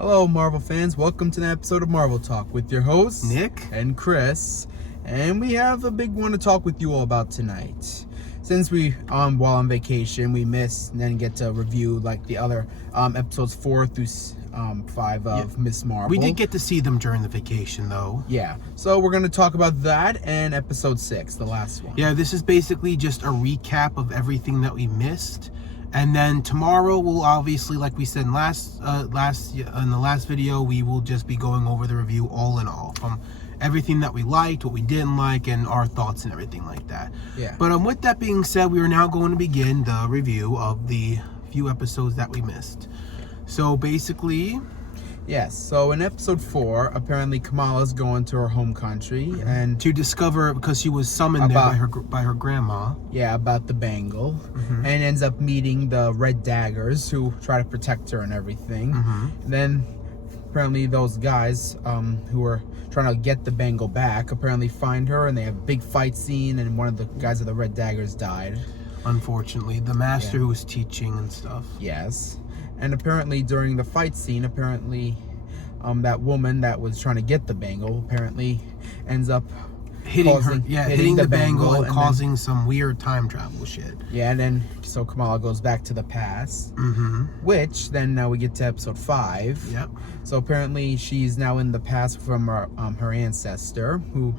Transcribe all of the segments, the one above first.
Hello, Marvel fans. Welcome to an episode of Marvel Talk with your hosts, Nick and Chris. And we have a big one to talk with you all about tonight. Since we, while on vacation, we missed and then get to review like the other episodes 4 through 5 of Miss Marvel. We did get to see them during the vacation, though. Yeah. So we're going to talk about that and episode 6, the last one. Yeah, this is basically just a recap of everything that we missed. And then tomorrow we'll obviously, like we said in the last video, we will just be going over the review all in all, from everything that we liked, what we didn't like, and our thoughts and everything like that. Yeah. But with that being said, we are now going to begin the review of the few episodes that we missed. So basically, yes. So in episode 4, apparently Kamala's going to her home country and to discover, because she was summoned there by her grandma. Yeah, about the bangle, and ends up meeting the Red Daggers who try to protect her and everything. Then apparently those guys who are trying to get the bangle back apparently find her, and they have a big fight scene, and one of the guys of the Red Daggers died. Unfortunately, the master who was teaching and stuff. Yes. And apparently during the fight scene, that woman that was trying to get the bangle apparently ends up hitting the bangle and causing some weird time travel shit. Yeah, and then so Kamala goes back to the past, which then now we get to episode 5. Yep. So apparently she's now in the past from her ancestor, who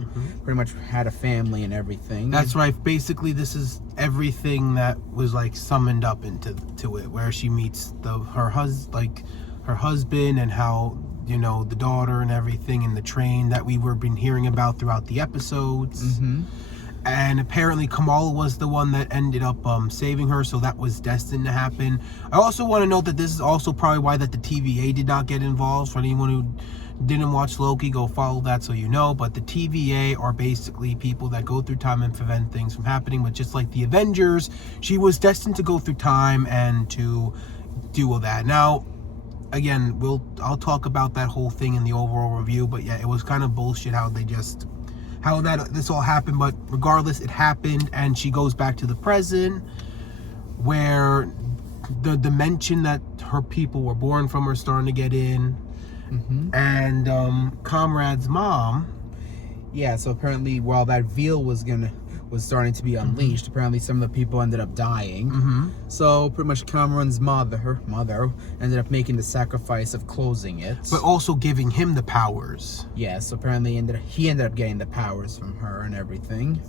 pretty much had a family and everything. That's right. Basically, this is everything that was like summoned up into it, where she meets her husband, and how, you know, the daughter and everything, and the train that we were been hearing about throughout the episodes. And apparently Kamala was the one that ended up saving her, so that was destined to happen. I also want to note that this is also probably why that the TVA did not get involved. For anyone who didn't watch Loki, go follow that so you know. But the TVA are basically people that go through time and prevent things from happening. But just like the Avengers, she was destined to go through time and to do all that. Now, again, I'll talk about that whole thing in the overall review, but yeah, it was kind of bullshit how this all happened. But regardless, it happened, and she goes back to the present, where the dimension that her people were born from are starting to get in. And Comrade's mom, so apparently while that veil was starting to be unleashed, apparently some of the people ended up dying. So pretty much Cameron's her mother, ended up making the sacrifice of closing it. but also giving him the powers. Yes, so apparently he ended up getting the powers from her and everything.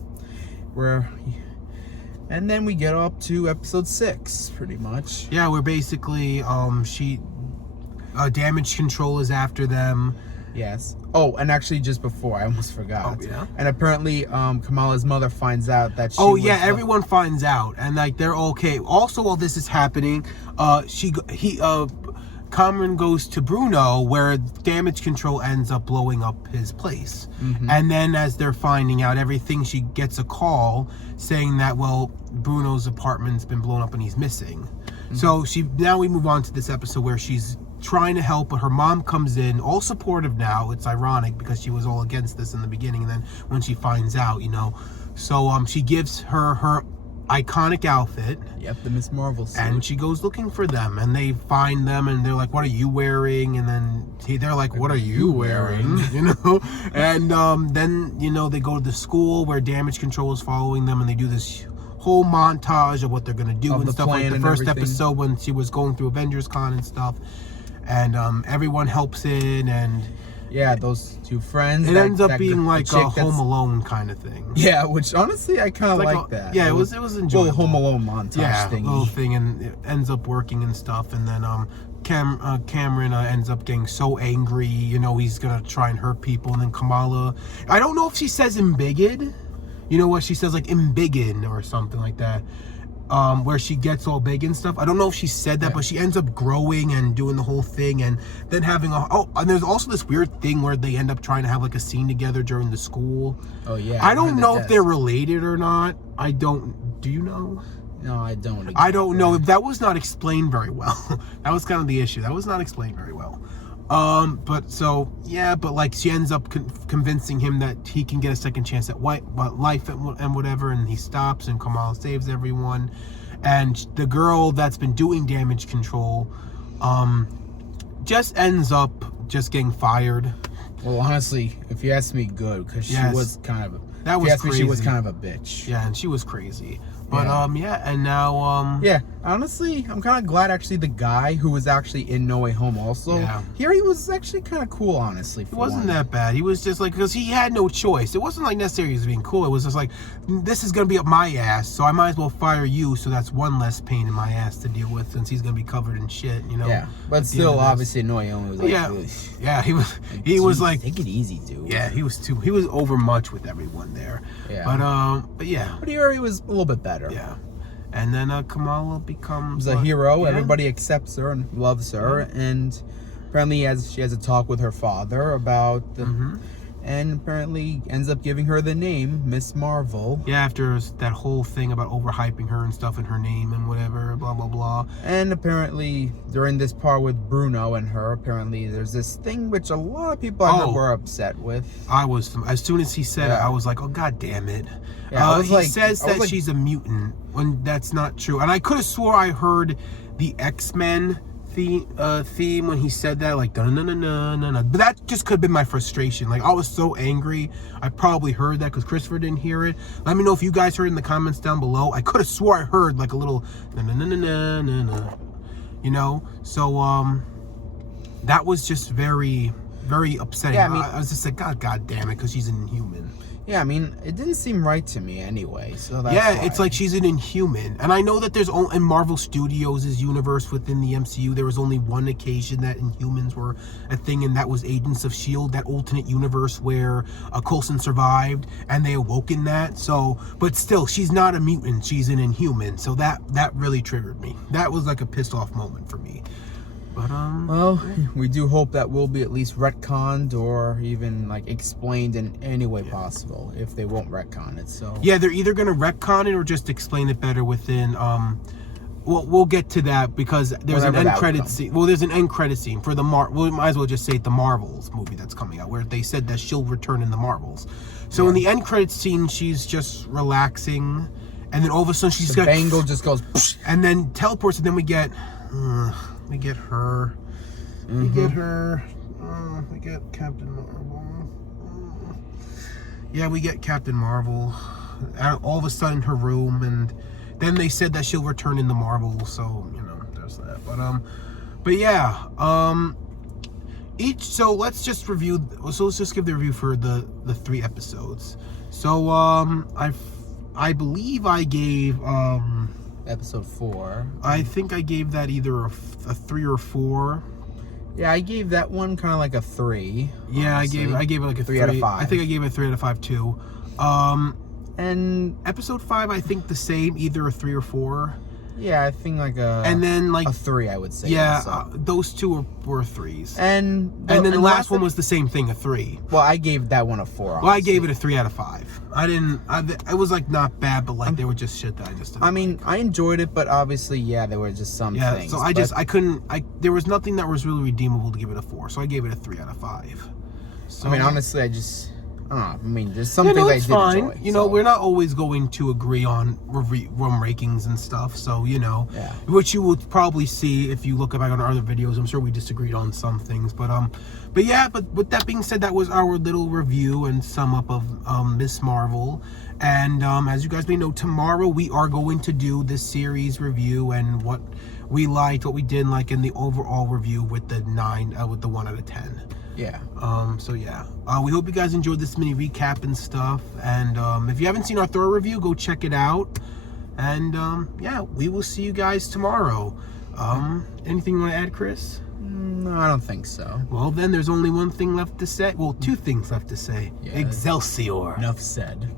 And then we get up to episode 6, pretty much. Yeah, where basically damage control is after them. Yes. Oh, and actually just before, I almost forgot. Oh, yeah? And apparently Kamala's mother finds out that she everyone finds out, and like they're okay. Also, while this is happening, Cameron goes to Bruno, where damage control ends up blowing up his place. And then as they're finding out everything, she gets a call saying that, well, Bruno's apartment's been blown up and he's missing. So now we move on to this episode where she's trying to help, but her mom comes in, all supportive now. It's ironic because she was all against this in the beginning, and then when she finds out, you know. So she gives her iconic outfit. Yep, the Miss Marvel suit. And she goes looking for them, and they find them, and they're like, what are you wearing? And then they're like, what are you wearing? You know? And then, you know, they go to the school where damage control is following them, and they do this whole montage of what they're gonna do and stuff, like the first episode when she was going through Avengers Con and stuff. And everyone helps in, and yeah, those two friends. It ends up being like a Home Alone kind of thing. Yeah, which honestly I kind of like that. Yeah, it was enjoyable. Little Home Alone montage thingy. Little thing, and it ends up working and stuff. And then Cameron ends up getting so angry, you know, he's gonna try and hurt people. And then Kamala, I don't know if she says embiggen. You know what she says, like embiggen or something like that. Where she gets all big and stuff. I don't know if she said that, but she ends up growing and doing the whole thing, and then having and there's also this weird thing where they end up trying to have like a scene together during the school. Oh yeah. I don't know if they're related or not. Do you know? No, I don't. Exactly. I don't know. That was not explained very well. That was kind of the issue. That was not explained very well. But like she ends up convincing him that he can get a second chance at life and whatever, and he stops, and Kamala saves everyone. And the girl that's been doing damage control Jess ends up just getting fired. Well, honestly, if you ask me, good, because she was kind of. That was crazy. She was kind of a bitch. Yeah, and she was crazy. But and now yeah, honestly, I'm kind of glad actually the guy who was actually in No Way Home also here, he was actually kind of cool, honestly. It wasn't that bad. He was just like, because he had no choice. It wasn't like necessarily he was being cool. It was just like, this is gonna be up my ass, so I might as well fire you, so that's one less pain in my ass to deal with, since he's gonna be covered in shit, you know. Yeah, but still, obviously, No Way Home was like, yeah, he was like, take it easy, dude. Yeah, he was overmuch with everyone there. Yeah, but yeah, but here he was a little bit better. Yeah. And then Kamala becomes a hero. Everybody accepts her and loves her. And apparently she has a talk with her father about the... And apparently ends up giving her the name Miss Marvel. Yeah, after that whole thing about overhyping her and stuff in her name and whatever, blah, blah, blah. And apparently, during this part with Bruno and her, apparently there's this thing which a lot of people I heard were upset with. I was, as soon as he said it, I was like, oh, God damn it. Yeah, he says that she's a mutant, when that's not true. And I could have swore I heard the X-Men theme when he said that, like, but that just could have been my frustration. Like, I was so angry. I probably heard that because Christopher didn't hear it. Let me know if you guys heard it in the comments down below. I could have swore I heard like a little you know. So that was just very, very upsetting. Yeah, I mean, I was just like, God damn it, because she's an Inhuman. Yeah, I mean, it didn't seem right to me anyway, so that's why. It's like she's an Inhuman. And I know that there's only, in Marvel Studios' universe within the MCU, there was only one occasion that Inhumans were a thing, and that was Agents of S.H.I.E.L.D., that alternate universe where Coulson survived, and they awoke in that. So, but still, she's not a mutant, she's an Inhuman. So that really triggered me. That was like a pissed off moment for me. But well, we do hope that will be at least retconned or even like explained in any way possible if they won't retcon it. So yeah, they're either gonna retcon it or just explain it better within we'll get to that, because there's an end credit scene. Well, there's an end credit scene for the we might as well just say the Marvels movie that's coming out, where they said that she'll return in the Marvels. So in the end credit scene, she's just relaxing, and then all of a sudden she's got bangle just goes and then teleports, and then we get her. We get her. We get Captain Marvel. Yeah, we get Captain Marvel. All of a sudden, her room, and then they said that she'll return in the Marvel. So you know, there's that. But yeah. So let's just review. So let's just give the review for the 3 episodes. So I believe I gave episode 4. I think I gave that either a 3 or 4. Yeah, I gave that one kind of like a 3. Yeah, honestly. I gave it like a 3 out of 5. I think I gave it a 3 out of 5 too. And episode 5, I think the same, either a 3 or 4. Yeah, I think like and then like a 3, I would say. Yeah, those two were 3s. And then the last one was the same thing, a 3. Well, I gave that one a 4. Honestly. Well, I gave it a 3 out of 5. It was like not bad, but like they were just shit that I just didn't like. I enjoyed it, but obviously, yeah, there were just some things. So I couldn't, there was nothing that was really redeemable to give it a 4, so I gave it a 3 out of 5. So, I mean, honestly, I mean, there's some things I did enjoy. You know, we're not always going to agree on room rankings and stuff. So, you know, which you will probably see if you look back on our other videos. I'm sure we disagreed on some things, but with that being said, that was our little review and sum up of Miss Marvel. And as you guys may know, tomorrow we are going to do this series review and what we liked, what we didn't like, and the overall review with the 1 out of 10. Yeah. So yeah, we hope you guys enjoyed this mini recap and stuff. And if you haven't seen our thorough review, go check it out. And yeah, we will see you guys tomorrow. Anything you want to add, Chris? No, I don't think so. Well, then there's only one thing left to say. Well, 2 things left to say. Yeah. Excelsior. Enough said.